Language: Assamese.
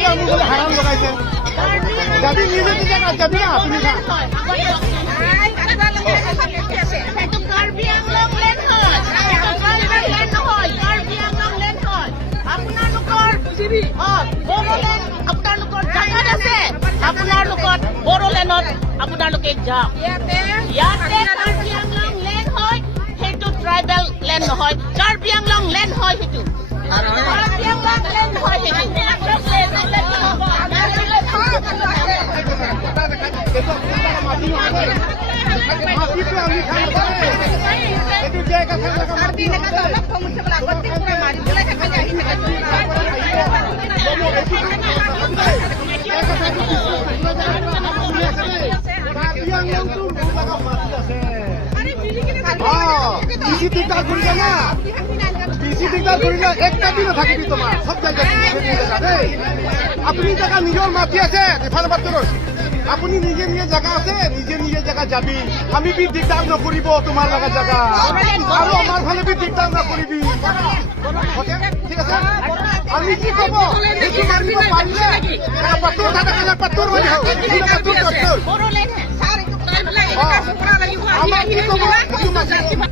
হাৰাম লগাইছে যাবি নিজে নিজে কাজ যাবি না আপনি আপোনালোকৰ বড়োলেণ্ডত আপোনালোকে যাওক ইয়াতে কাৰ্বি আংলং লেণ্ড হয় সেইটো ট্ৰাইবেল লেণ্ড নহয় কাৰ্বি আংলং লেণ্ড হয় সেইটো কাৰ্বি আংলং লেণ্ড হয় একটা দিনও থাকিবি তোমার সব জায়গায় আপনি জায়গা নিজের মাটি আছে আপনি নিজে নিজে জায়গা আছে নিজে নিজে জায়গা যাবি আমি বি দিগদার নকরিব তোমার লাগা জায়গা আৰু আমাৰ ফালে বি দিগদাৰ নকৰিবি ঠিক আছে আমি কি কব সেইটো মানিব পাৰিলে পাত্তৰ থাকা কালা পাত্তৰ হৈ যাও পাত্তৰ আমাৰ কি কব